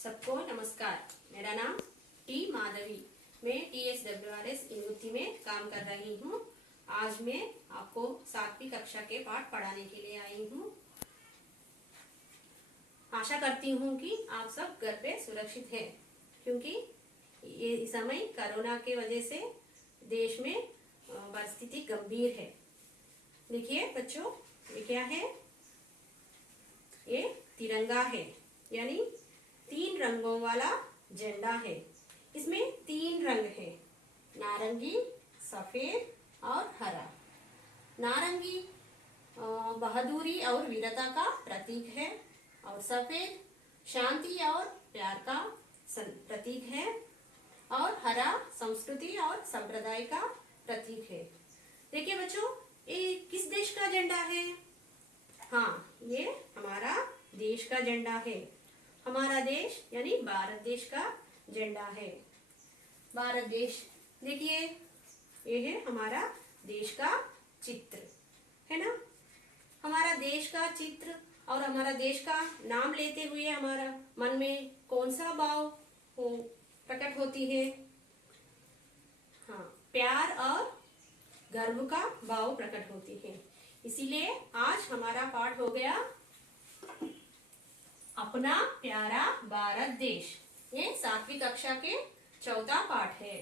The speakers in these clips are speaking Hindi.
सबको नमस्कार। मेरा नाम टी माधवी, मैं TSWRS इंगुत्ती में काम कर रही हूँ। आज मैं आपको 7वीं कक्षा के पाठ पढ़ाने के लिए आई हूँ। आशा करती हूँ कि आप सब घर पे सुरक्षित हैं, क्योंकि ये समय कोरोना के वजह से देश में परिस्थिति गंभीर है। देखिए बच्चों, ये क्या है? ये तिरंगा है, यानी 3 रंगों वाला झंडा है। इसमें 3 रंग है, नारंगी, सफेद और हरा। नारंगी बहादुरी और वीरता का प्रतीक है, और सफेद शांति और प्यार का प्रतीक है, और हरा संस्कृति और संप्रदाय का प्रतीक है। देखिए बच्चों, ये किस देश का झंडा है? हाँ, ये हमारा देश का झंडा है। हमारा देश यानी भारत देश का झंडा है। भारत देश, देखिए ये है हमारा देश का चित्र, है ना। हमारा देश का चित्र और हमारा देश का नाम लेते हुए हमारा मन में कौन सा भाव प्रकट होती है? हाँ, प्यार और गर्व का भाव प्रकट होती है। इसीलिए आज हमारा पाठ हो गया अपना प्यारा भारत देश। ये 7वीं कक्षा के चौथा पाठ है।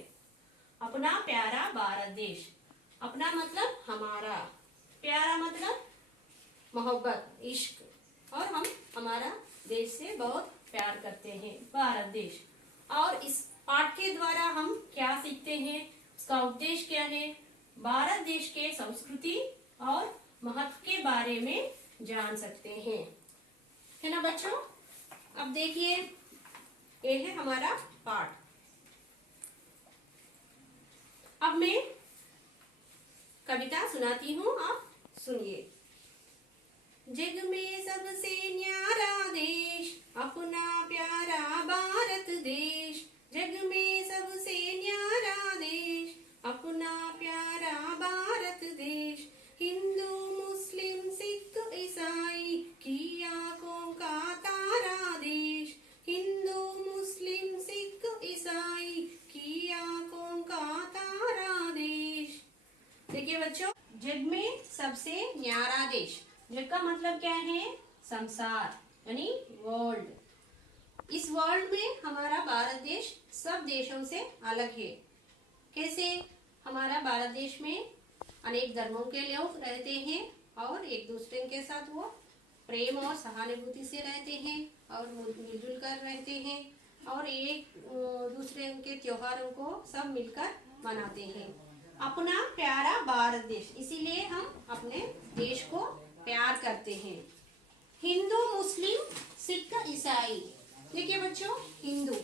अपना प्यारा भारत देश। अपना मतलब हमारा, प्यारा मतलब मोहब्बत, इश्क, और हम हमारा देश से बहुत प्यार करते हैं, भारत देश। और इस पाठ के द्वारा हम क्या सीखते हैं, उसका उद्देश्य क्या है? भारत देश के संस्कृति और महत्व के बारे में जान सकते हैं, है ना बच्चों। अब देखिए, ये है हमारा पाठ। अब मैं कविता सुनाती हूँ, आप सुनिए। जग में सबसे न्यारा देश अपना प्यारा भारत देश। जग में सबसे न्यारा देश अपना प्यारा भारत देश। हिंदू मुस्लिम सिख ईसाई की आंखों का तारा देश। हिंदू मुस्लिम सिख ईसाई की आंखों का तारा देश। देखिए बच्चों, जग में सबसे न्यारा देश, जग का मतलब क्या है? संसार यानी वर्ल्ड। इस वर्ल्ड में हमारा भारत देश सब देशों से अलग है। कैसे? हमारा भारत देश में अनेक धर्मों के लोग रहते हैं और एक दूसरे के साथ वो प्रेम और सहानुभूति से रहते हैं और मिलजुल कर रहते हैं, और एक दूसरे के त्योहारों को सब मिलकर मनाते हैं। अपना प्यारा भारत देश, इसीलिए हम अपने देश को प्यार करते हैं। हिंदू मुस्लिम सिख ईसाई। देखिए बच्चों, हिंदू,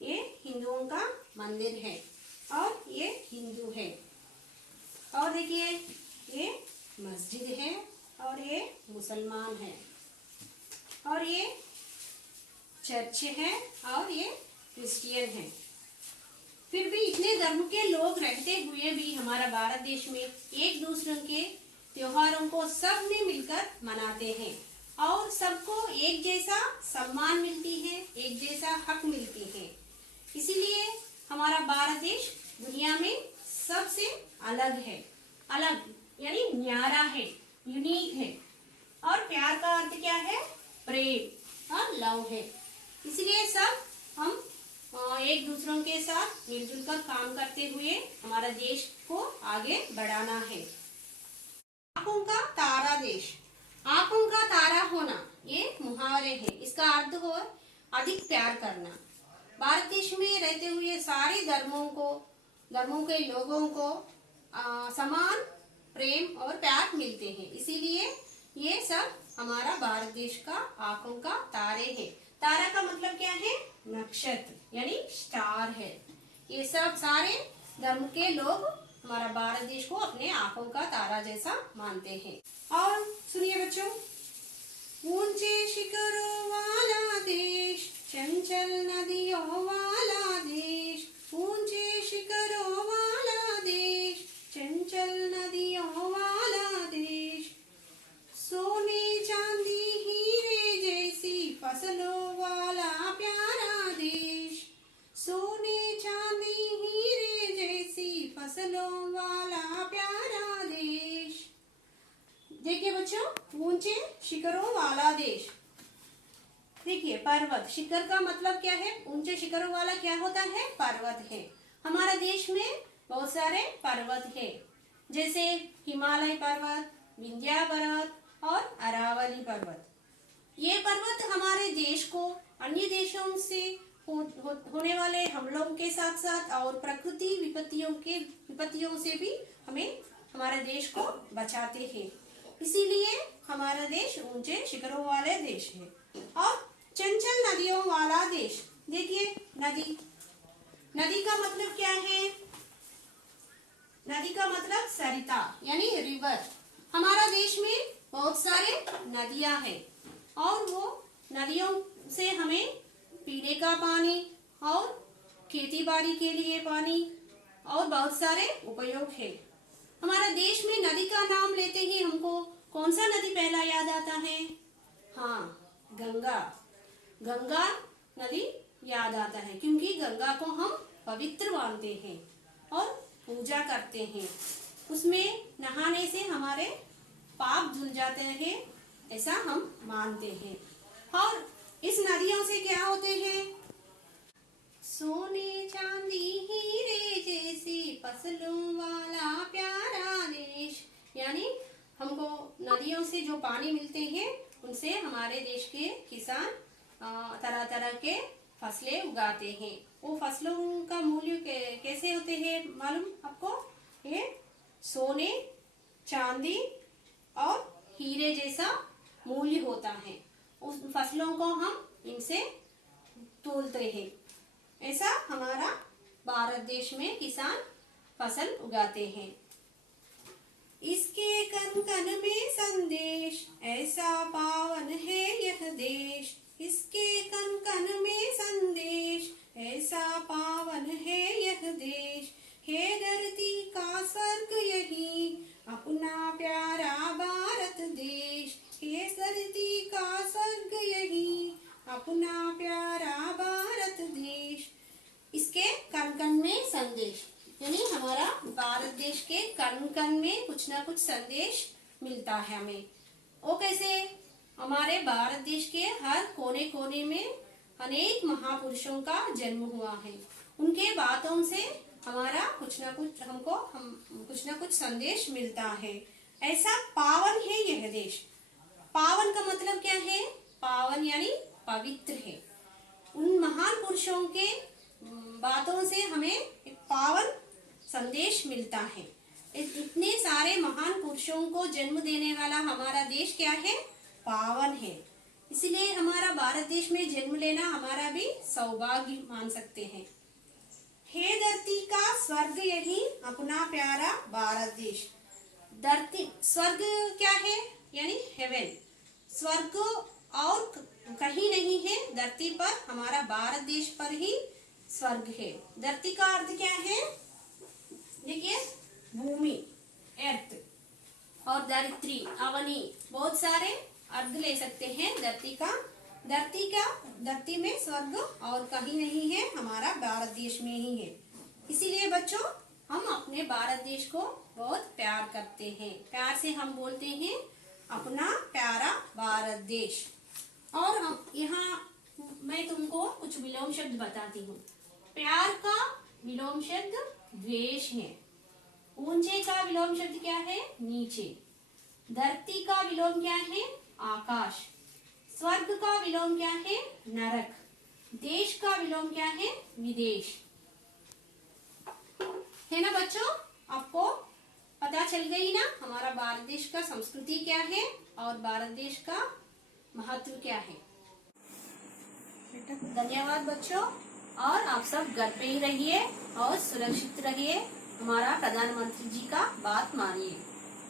ये हिंदुओं का मंदिर है और ये हिंदू है। और देखिए, ये मस्जिद है और ये मुसलमान है, और ये चर्च है और ये क्रिश्चियन है। फिर भी इतने धर्म के लोग रहते हुए भी हमारा भारत देश में एक दूसरे के त्योहारों को सब में मिलकर मनाते हैं, और सबको एक जैसा सम्मान मिलती है, एक जैसा हक मिलती है। इसीलिए हमारा भारत देश दुनिया में सबसे अलग है। अलग यानी न्यारा है, यूनिक है। और प्यार का अर्थ क्या है? प्रेम और लव है। इसलिए सब हम एक दूसरों के साथ मिलजुल कर काम करते हुए हमारा देश को आगे बढ़ाना है। आंखों का तारा देश। आंखों का तारा होना, ये मुहावरे है। इसका अर्थ हो अधिक प्यार करना। भारत देश में रहते हुए सारे धर्मों के लोगों को समान प्रेम और प्यार मिलते हैं। इसीलिए ये सब हमारा भारत देश का आंखों का तारे है। तारा का मतलब क्या है? नक्षत्र यानी स्टार है। ये सब सारे धर्म के लोग हमारा भारत देश को अपने आंखों का तारा जैसा मानते हैं। और सुनिए बच्चों, ऊंचे शिखरों वाला देश, चंचल नदियों वाला देश। ऊंचे शिखरों वाला देश, चंचल नदियों वाला देश। सोने चांदी हीरे जैसी फसलों वाला शिखरों वाला देश। देखिए पर्वत, शिखर का मतलब क्या है? ऊंचे शिखरों वाला क्या होता है? पर्वत है। हमारा देश में बहुत सारे पर्वत है, जैसे हिमालय पर्वत, विंध्या पर्वत और अरावली पर्वत। ये पर्वत हमारे देश को अन्य देशों से होने वाले हमलों के साथ साथ और प्रकृति विपत्तियों से भी हमें, हमारे देश को बचाते हैं। इसीलिए हमारा देश ऊंचे शिखरों वाले देश है। और चंचल नदियों वाला देश। देखिए नदी, नदी का मतलब क्या है? नदी का मतलब सरिता यानी रिवर। हमारा देश में बहुत सारे नदियां हैं और वो नदियों से हमें पीने का पानी और खेती बाड़ी के लिए पानी और बहुत सारे उपयोग है। हमारा देश में नदी का नाम लेते ही हमको कौन सा नदी पहला याद आता है? हाँ, गंगा। गंगा नदी याद आता है क्योंकि गंगा को हम पवित्र मानते हैं और पूजा करते हैं। उसमें नहाने से हमारे पाप धुल जाते हैं, ऐसा हम मानते हैं। और इस नदियों से क्या होते हैं? सोने चांदी हीरे जैसी फसलों वाला प्यारा देश। यानी हमको नदियों से जो पानी मिलते हैं उनसे हमारे देश के किसान तरह तरह के फसलें उगाते हैं। वो फसलों का मूल्य कैसे होते हैं मालूम आपको? ये सोने चांदी और हीरे जैसा मूल्य होता है। उस फसलों को हम इनसे तोलते हैं। ऐसा हमारा भारत देश में किसान फसल उगाते हैं। इसके कण कण में संदेश, ऐसा पावन है यह देश। इसके कण कण में संदेश, ऐसा पावन है यह देश। है धरती का स्वर्ग यही, अपना प्यारा भारत देश। है धरती का स्वर्ग यही, अपना प्यारा भारत देश। इसके कण कण में संदेश यानी हमारा भारत देश के कण कण में कुछ ना कुछ संदेश मिलता है हमें। वो कैसे? हमारे भारत देश के हर कोने कोने में अनेक महापुरुषों का जन्म हुआ है। उनके बातों से हमारा कुछ ना कुछ संदेश मिलता है। ऐसा पावन है यह देश। पावन का मतलब क्या है? पावन यानी पवित्र है। उन महान पुरुषों के बातों से हमें एक पावन संदेश मिलता है। इतने सारे महान पुरुषों को जन्म देने वाला हमारा देश क्या है? पावन है। इसलिए हमारा भारत देश में जन्म लेना हमारा भी सौभाग्य मान सकते हैं। हे धरती का स्वर्ग यही, अपना प्यारा भारत देश। धरती स्वर्ग क्या है? यानी हेवन। स्वर्ग और कहीं नहीं है धरती पर, हमारा भारत देश पर ही स्वर्ग है। धरती का अर्थ क्या है? देखिए भूमि, अर्थ, और धरित्री, अवनी, बहुत सारे अर्थ ले सकते हैं धरती का। धरती में स्वर्ग और कहीं नहीं है, हमारा भारत देश में ही है। इसीलिए बच्चों हम अपने भारत देश को बहुत प्यार करते हैं। प्यार से हम बोलते हैं अपना प्यारा भारत देश। और हम यहाँ मैं तुमको कुछ विलोम शब्द बताती हूँ। प्यार का विलोम शब्द द्वेष है। ऊंचे का विलोम शब्द क्या है? नीचे। धरती का विलोम क्या है? आकाश। स्वर्ग का विलोम क्या है? नरक। देश का विलोम क्या है? विदेश। है ना बच्चों? आपको पता चल गई ना हमारा भारत देश का संस्कृति क्या है और भारत देश का महत्व क्या है। धन्यवाद बच्चों। और आप सब घर पे ही रहिए और सुरक्षित रहिए। हमारा प्रधानमंत्री जी का बात मानिए।